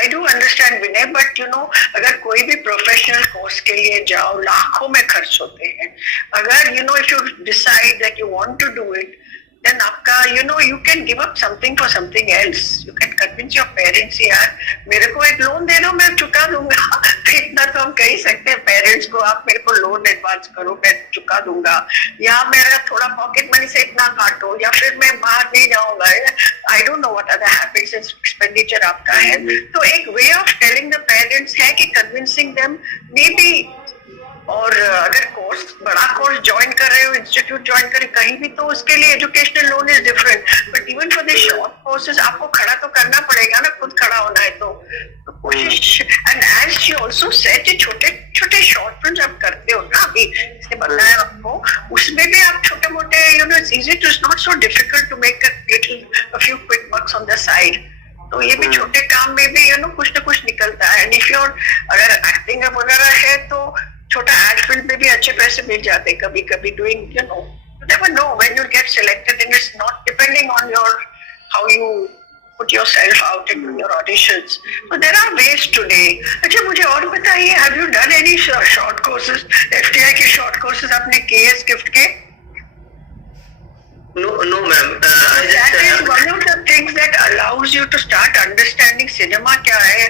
I do understand Vinay, but you know अगर कोई भी प्रोफेशनल कोर्स के लिए जाओ लाखों में खर्च होते हैं. अगर you know if you decide that you want to do it, then आपका you know you can give up something for something else. You can convince your parents यार मेरे को एक लोन दे दो मैं चुका दूंगा. इतना तो हम कह ही सकते हैं पेरेंट्स को, आप मेरे को लोन एडवांस करो मैं चुका दूंगा, या मेरा थोड़ा पॉकेट मनी से इतना काटो, या फिर मैं बाहर नहीं जाऊंगा. I don't know what other habits expenditure आपका है. तो एक way of telling the parents है कि कन्विंसिंग देम मे बी. और अगर कोर्स बड़ा कोर्स ज्वाइन कर रहे हो, इंस्टीट्यूट ज्वाइन कर रहे हो कहीं भी, तो उसके लिए educational loan is different. But even for the short courses आपको खड़ा तो करना पड़ेगा ना, खुद खड़ा होना है तो कोशिश. And as she also said कि छोटे छोटे शॉर्ट फिल्म्स आप करते हो ना, अभी इसने बताया आपको, उसमें भी आप छोटे मोटे you know it's easy to, it's not so difficult to make a few quick bucks on the side. तो ये भी छोटे काम में भी यू नो कुछ ना कुछ निकलता है. एंड इफ योर अगर एक्टिंग वगैरह है तो छोटा एड फिल्म में भी अच्छे पैसे मिल जाते कभी कभी. Doing you know you never know when you get selected and it's not depending on your how you put yourself out into your auditions. So there are ways today. अच्छा मुझे और बताइए, have you done any short courses? FTI के short courses आपने किए SCIFT के? No ma'am. That is one of the things that allows you to start understanding cinema क्या है.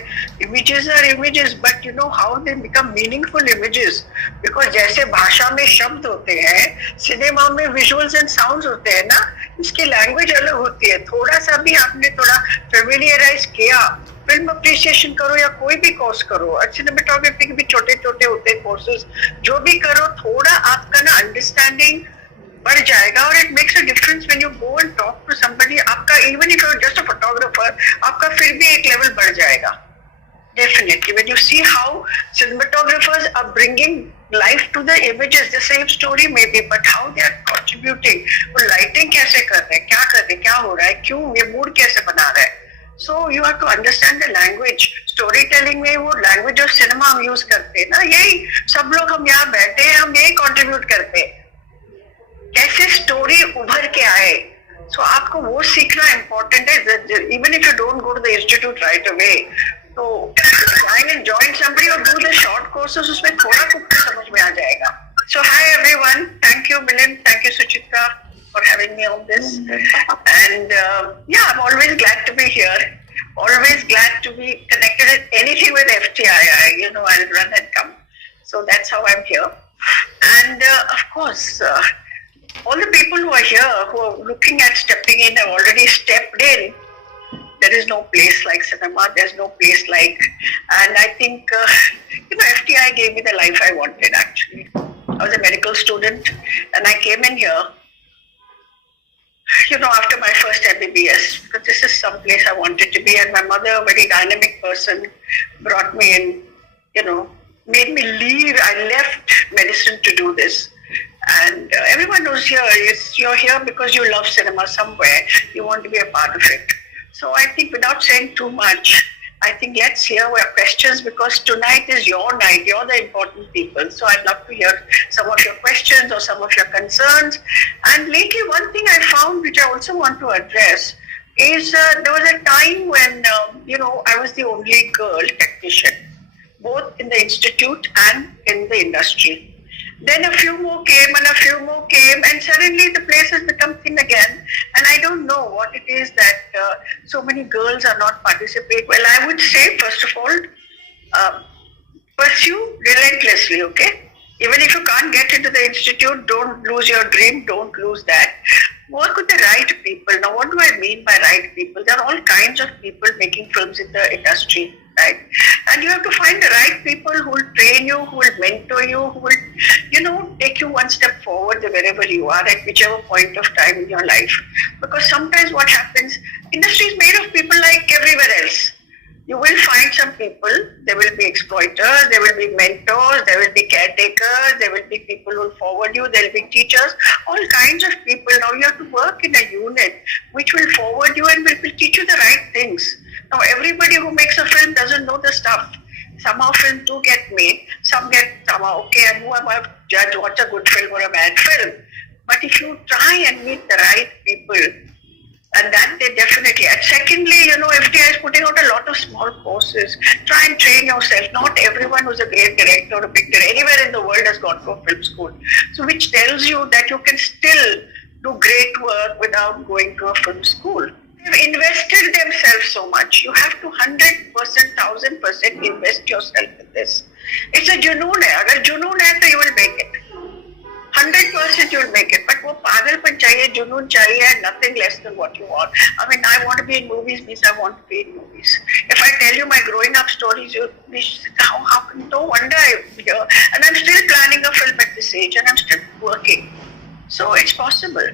Images are images, but you know how they become meaningful images. Because जैसे भाषा में शब्द होते हैं, सिनेमा में visuals and sounds होते हैं ना, इसकी लैंग्वेज अलग होती है. थोड़ा सा भी आपने थोड़ा फेमिलियराइज किया, फिल्म अप्रिसिएशन करो या कोई भी कोर्स करो, सिनेमेटोग्राफी के भी छोटे छोटे होते हैं कोर्सेज, जो भी करो थोड़ा आपका ना अंडरस्टैंडिंग बढ़ जाएगा. और it makes a difference when you go and talk to somebody. आपका even if you are just a photographer, आपका फिर भी एक लेवल बढ़ जाएगा. Definitely, when you see how cinematographers are bringing life to the images, the same story maybe, but how they are contributing. वो lighting कैसे कर रहे हैं, क्या कर रहे हैं, क्या हो रहा है, क्यों ये mood कैसे बना रहा है. So you have to understand the language. Storytelling में वो language of cinema हम use करते हैं ना, यही सब लोग हम यहाँ बैठे हैं, हम यही contribute करते हैं. कैसे स्टोरी उभर के आए. So आपको वो सीखना important है. Even if you don't go to the institute right away, तो join somebody or do the short courses, उसमें थोड़ा कुछ समझ में आ जाएगा. So hi everyone, thank you Milind, thank you Suchitra for having me on this. And yeah, I'm always glad to be here, always glad to be connected with anything with FTii. You know, I'll run and come. So that's how I'm here. And of course, all the people who are here, who are looking at stepping in, have already stepped in. There is no place like cinema. There's no place like, and I think you know FTI gave me the life I wanted. Actually, I was a medical student, and I came in here. You know, after my first MBBS, because this is some place I wanted to be, and my mother, a very dynamic person, brought me in. You know, made me leave. I left medicine to do this. And everyone who's here, you're here because you love cinema somewhere. You want to be a part of it. So I think without saying too much, I think let's hear your questions, because tonight is your night. You're the important people. So I'd love to hear some of your questions or some of your concerns. And lately, one thing I found which I also want to address is there was a time when, you know, I was the only girl technician, both in the institute and in the industry. Then a few more came and a few more came, and suddenly the place has become thin again. And I don't know what it is that so many girls are not participating. Well, I would say, first of all, pursue relentlessly, okay? Even if you can't get into the institute, don't lose your dream, don't lose that. Work with the right people. Now, what do I mean by right people? There are all kinds of people making films in the industry, right? And you have to find the right people who will train you, who will mentor you, who will, you know, take you one step forward wherever you are at whichever point of time in your life. Because sometimes what happens, industry is made of people like everywhere else. You will find some people, there will be exploiters, there will be mentors, there will be caretakers, there will be people who will forward you, there will be teachers, all kinds of people. Now you have to work in a unit which will forward you and will teach you the right things. Now everybody who makes a film doesn't know the stuff. Somehow films do get made, some get somehow okay, and who am I to judge what's a good film or a bad film? But if you try and meet the right people, And that they definitely. And secondly, FTI is putting out a lot of small courses. Try and train yourself. Not everyone who's a great director or a big director anywhere in the world has gone to a film school. So which tells you that you can still do great work without going to a film school. They've invested themselves so much. You have to 100%, 1000% invest yourself in this. It's a junoon hai. Agar junoon hai, so you will make it. 100% you'll make it. But wo pagalpan chahiye, junoon chahiye, and nothing less than what you want. I mean, I want to be in movies means I want to be in movies. If I tell you my growing up stories, you'll be, how no wonder I'm here. And I'm still planning a film at this age and I'm still working. So it's possible.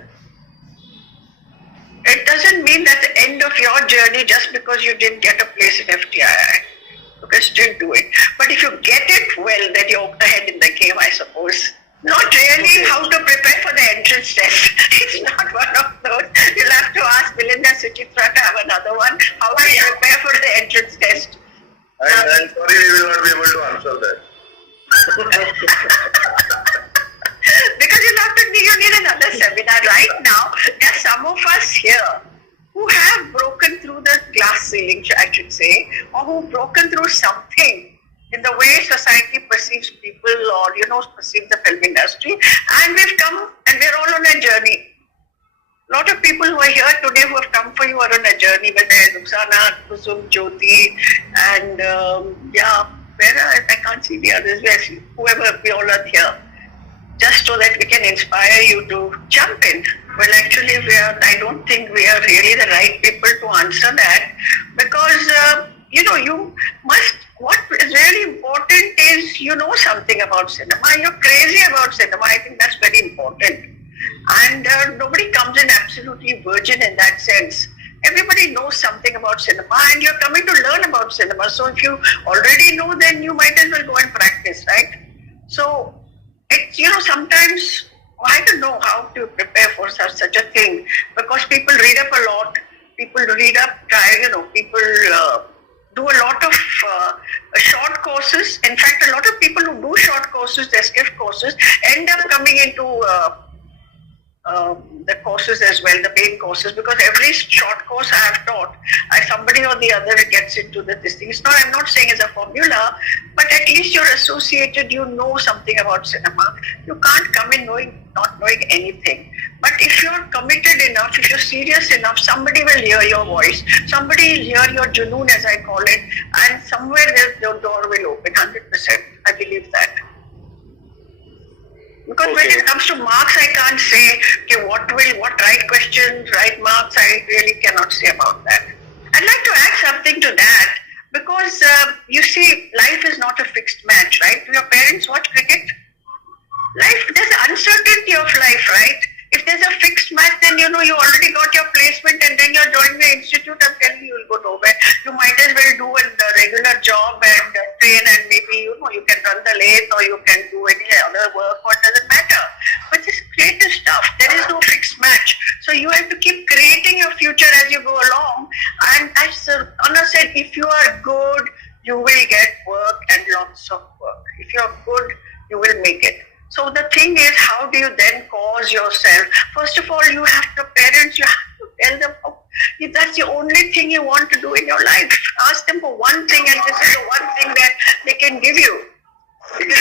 It doesn't mean that the end of your journey just because you didn't get a place in FTI. You can still do it. But if you get it well, then you're ahead in the game, I suppose. Not really how to prepare for the entrance test. It's not one of those. You'll have to ask Melinda Suchitra to have another one. How do you prepare for the entrance test? I'm sorry, we will not be able to answer that. Because you need another seminar. Right now, there are some of us here who have broken through the glass ceiling, I should say, or who've broken through something in the way society perceives people or, perceives the film industry. And we've come and we're all on a journey. A lot of people who are here today who have come for you are on a journey, whether it's Ruxana, Kusum, Jyoti, and I can't see the others, whoever we all are here. Just so that we can inspire you to jump in. Well, actually, I don't think we are really the right people to answer that because, you must, what is really important is you know something about cinema. You're crazy about cinema. I think that's very important. And nobody comes in absolutely virgin in that sense. Everybody knows something about cinema and you're coming to learn about cinema. So if you already know, then you might as well go and practice, right? So, it's, sometimes I don't know how to prepare for such a thing because people read up a lot. People read up, people do a lot of short courses. In fact, a lot of people who do short courses, their skiff courses, end up coming into the courses as well, the main courses, because every short course I have taught, somebody or the other gets into this thing. I'm not saying it's a formula, but at least you're associated, you know something about cinema. You can't come in not knowing anything. But if you're committed enough, if you're serious enough, somebody will hear your voice. Somebody will hear your junoon, as I call it, and somewhere the door will open, 100%. I believe that. Because when it comes to marks, I can't say what right questions, right marks, I really cannot say about that. I'd like to add something to that because you see, life is not a fixed match, right? Do your parents watch cricket? There's uncertainty of life, right? If there's a fixed match, then you already got your placement and then you're joining the institute, I'm telling you, you'll go nowhere. You might as well do a regular job and train and maybe, you can run the lathe or you can do any other work, or it doesn't matter. But this creative stuff, there is no fixed match. So you have to keep creating your future as you go along. And as Anna said, if you are good, you will get work and lots of work. If you're good, you will make it. So the thing is, how do you then cause yourself? First of all, you have parents, you have to tell them if that's the only thing you want to do in your life. Ask them for one thing and this is the one thing that they can give you. And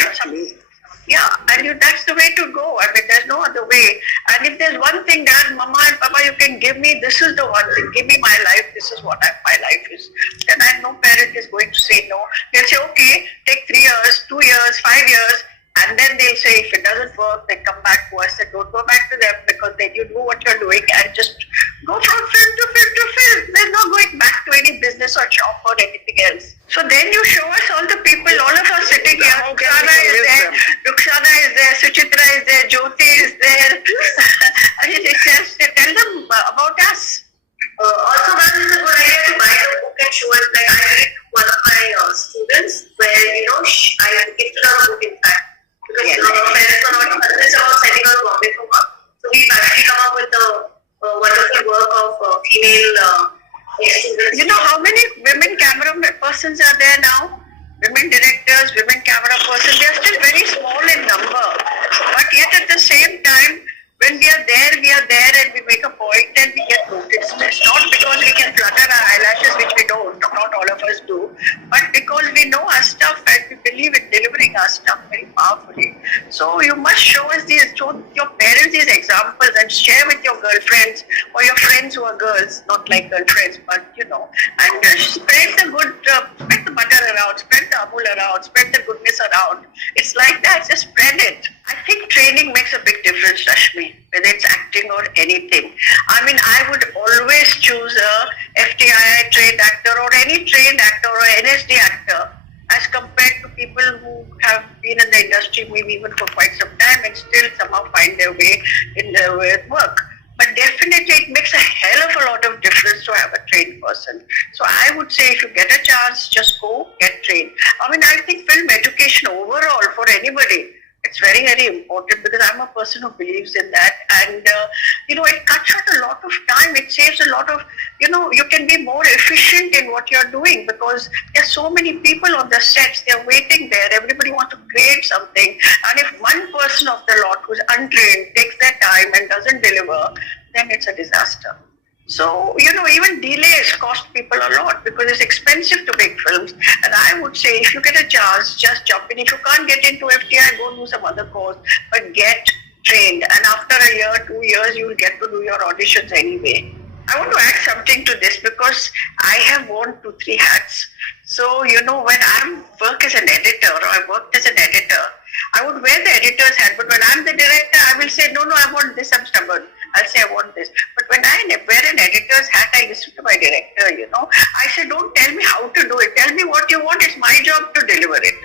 that's the way to go. I mean, there's no other way. And if there's one thing that Mama and Papa, you can give me, this is the one thing. Give me my life. This is what my life is. Then no parent is going to say no. They'll say, okay, take 3 years, 2 years, 5 years. And then they'll say, if it doesn't work, they come back to us and don't go back to them because then you know what you're doing and just go from film to film to film. There's no going back to any business or shop or anything else. So then you show us all the people, all of us sitting here. Ruxana is there, Suchitra is there, Jyoti is there. Tell them about us. Also, one is a good idea to buy a book and show it. Like I read one of my students where, I gifted her a book in fact. Because parents are not convinced about sending her to Bombay for work. So we've actually come up with a wonderful work of female students. You know how many women camera persons are there now? Women directors, women camera persons, they are still very small in number. But yet at the same time, when we are there and we make a point and we get noticed. but because we know our stuff and we believe in delivering our stuff very powerfully. So you must show your parents these examples and share with your girlfriends or your friends who are girls, not like girlfriends, but and spread the good, spread the butter around, spread the amul around, spread the goodness around. It's like that, just spread it. I think training makes a big difference, Rashmi, whether it's acting or anything. I mean, I would always choose a FTI trained actor or any trained actor or NSD actor as compared to people who have been in the industry maybe even for quite some time and still somehow find their way in their work. But definitely it makes a hell of a lot of difference to have a trained person. So I would say if you get a chance, just go get trained. I mean, I think film education overall for anybody, it's very, very important because I'm a person who believes in that. And, it cuts out a lot of time. It saves a lot of, you can be more efficient in what you're doing because there's so many people on the sets. They're waiting there. Everybody wants to create something. And if one person of the lot who's untrained takes their time and doesn't deliver, then it's a disaster. So, even delays cost people a lot because it's expensive to make films. And I would say if you get a chance, just jump in. If you can't get into FTI, go do some other course, but get trained. And after a year, 2 years, you'll get to do your auditions anyway. I want to add something to this because I have worn 2-3 hats. So, when I work as an editor or I worked as an editor, I would wear the editor's hat, but when I'm the director, I will say, no, I want this, I'm stubborn. I'll say I want this. But when I wear an editor's hat, I listen to my director, I say, don't tell me how to do it. Tell me what you want. It's my job to deliver it.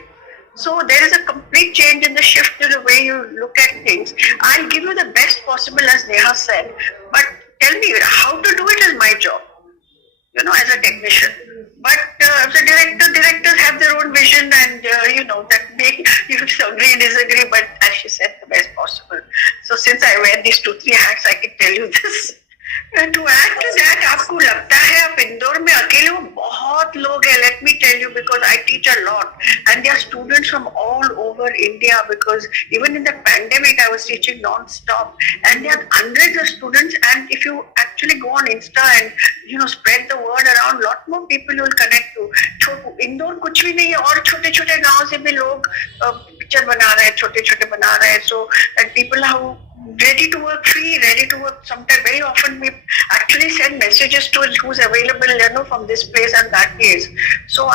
So there is a complete change in the shift in the way you look at things. I'll give you the best possible, as Neha said, but tell me how to do it is my job, as a technician. But as a directors have their own vision and, that make you agree, disagree, but as she said, the best possible. So since I wear these 2-3 hats, I can tell you this. And to add to that, आपको लगता है आप इंदौर में अकेले हो? बहुत लोग हैं, let me tell you, because I teach a lot and there are students from all over India because even in the pandemic I was teaching non-stop and there are hundreds of students, and if you actually go on Insta and spread the word around, lot more people you will connect to. Indore कुछ भी नहीं है और छोटे-छोटे गांव से भी लोग पिक्चर बना रहे हैं, छोटे-छोटे बना रहे हैं. So and people are ready to work free, ready to work. Sometimes very often we actually send messages to who's available, from this place and that place. So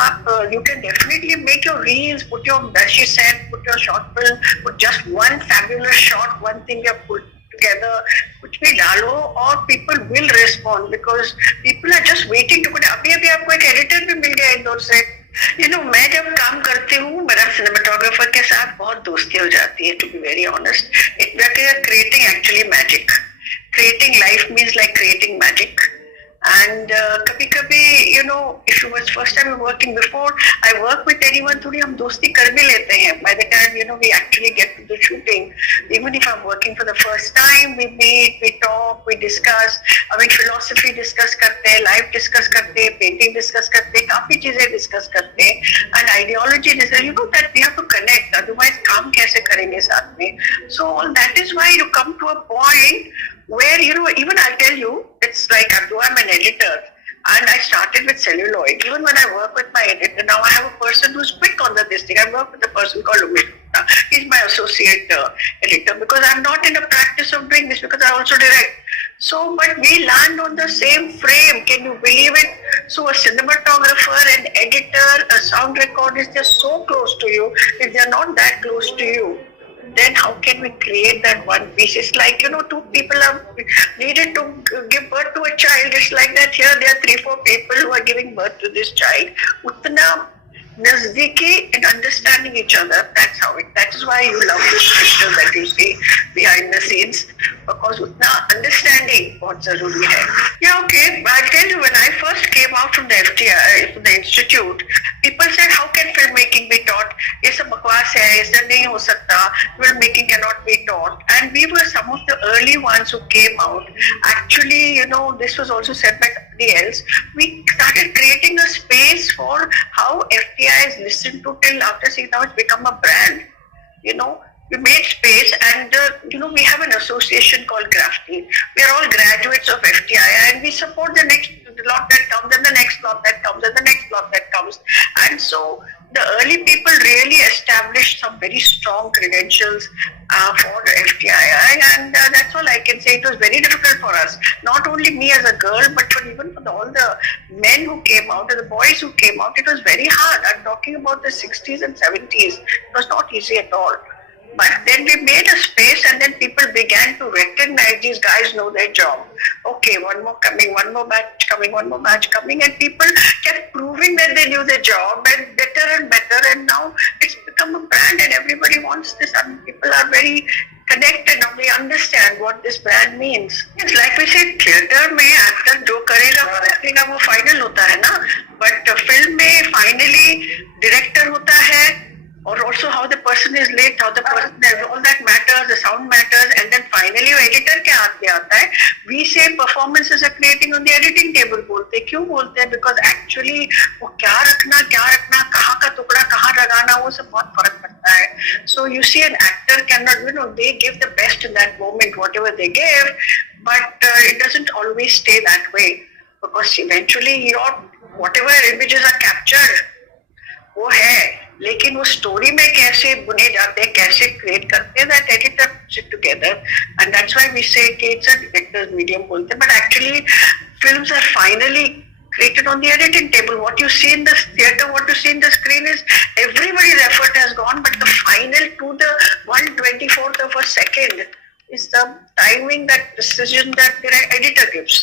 you can definitely make your reels, put your, as she said, put your short film, put just one fabulous shot, one thing you have put together, कुछ भी डालो और people will respond because people are just waiting to put. अभी आपको एक editor भी मिल गया इंदौर से. मैं जब काम करती हूँ मेरा सिनेमाटोग्राफर के साथ बहुत दोस्ती हो जाती है, to be very honest. We are creating actually magic. Creating life means like creating magic. And कभी-कभी, if it was first time working before, I work with anyone, थोड़ी हम दोस्ती कर भी लेते हैं. By the time, we actually get to the shooting, even if I'm working for the first time, we meet, we talk, we discuss. Philosophy discuss करते हैं, life discuss करते हैं, painting discuss करते हैं, काफी चीजें discuss करते हैं. And ideology discuss, that we have to connect, otherwise काम कैसे करेंगे साथ में. So all that is why you come to a point where, even I'll tell you, it's like, though I'm an editor, and I started with celluloid. Even when I work with my editor, now I have a person who's quick on this thing. I work with a person called Umesh. He's my associate editor because I'm not in the practice of doing this because I also direct. So, but we land on the same frame. Can you believe it? So a cinematographer, an editor, a sound recordist, they're so close to you. If they're not that close to you, then how can we create that one piece? It's like, two people are needed to give birth to a child. It's like that here there are 3-4 people who are giving birth to this child. Utna nazdiki in understanding each other. That's how it. That is why you love this picture that you see behind the scenes, because utna understanding बहुत ज़रूरी है. Yeah, okay. I'll tell you, when I first came out from the FTI, from the institute, people said, how can filmmaking be taught? ये सब बकवास है, ऐसा नहीं हो सकता. Filmmaking cannot be taught. And we were some of the early ones who came out. Actually, this was also said by somebody else. We started creating a space for how FTI is listened to till after 6 now it's become a brand. We made space and, we have an association called Grafting. We are all graduates of FTI and we support the next lot that comes, and the next lot that comes, and the next lot that comes. And so the early people really established some very strong credentials for FTii, and that's all I can say. It was very difficult for us, not only me as a girl, but even for all the men who came out and the boys who came out. It was very hard. I'm talking about the 60s and 70s. It was not easy at all. But then we made a space, and then people began to recognize these guys know their job. Okay, one more coming, one more batch coming, one more batch coming, and people kept proving that they knew their job and better, and now it's become a brand and everybody wants this. I mean, people are very connected and they understand what this brand means. It's like we say, theater में actor जो करेगा वो final होता है ना, but film में finally director होता है, or also how the person is lit, how the person, all that matters, the sound matters, and then finally वो editor के हाथ में आता है. We say performances are creating on the editing table बोलते हैं. क्यों बोलते हैं? Because actually वो क्या रखना, कहाँ का टुकड़ा कहाँ लगाना, वो सब बहुत फर्क पड़ता है. So you see, an actor cannot, they give the best in that moment, whatever they give, but it doesn't always stay that way, because eventually whatever images are captured वो है, लेकिन वो स्टोरी में कैसे बुने जाते हैं, कैसे क्रिएट करते हैं, that editor puts it together, and that's why we say कि it's a director's medium बोलते हैं. But actually films are finally created on the editing table. What you see in the theater, what you see in the screen is everybody's effort has gone, but the final to the 1/24th of a second is the timing, that precision that the editor gives.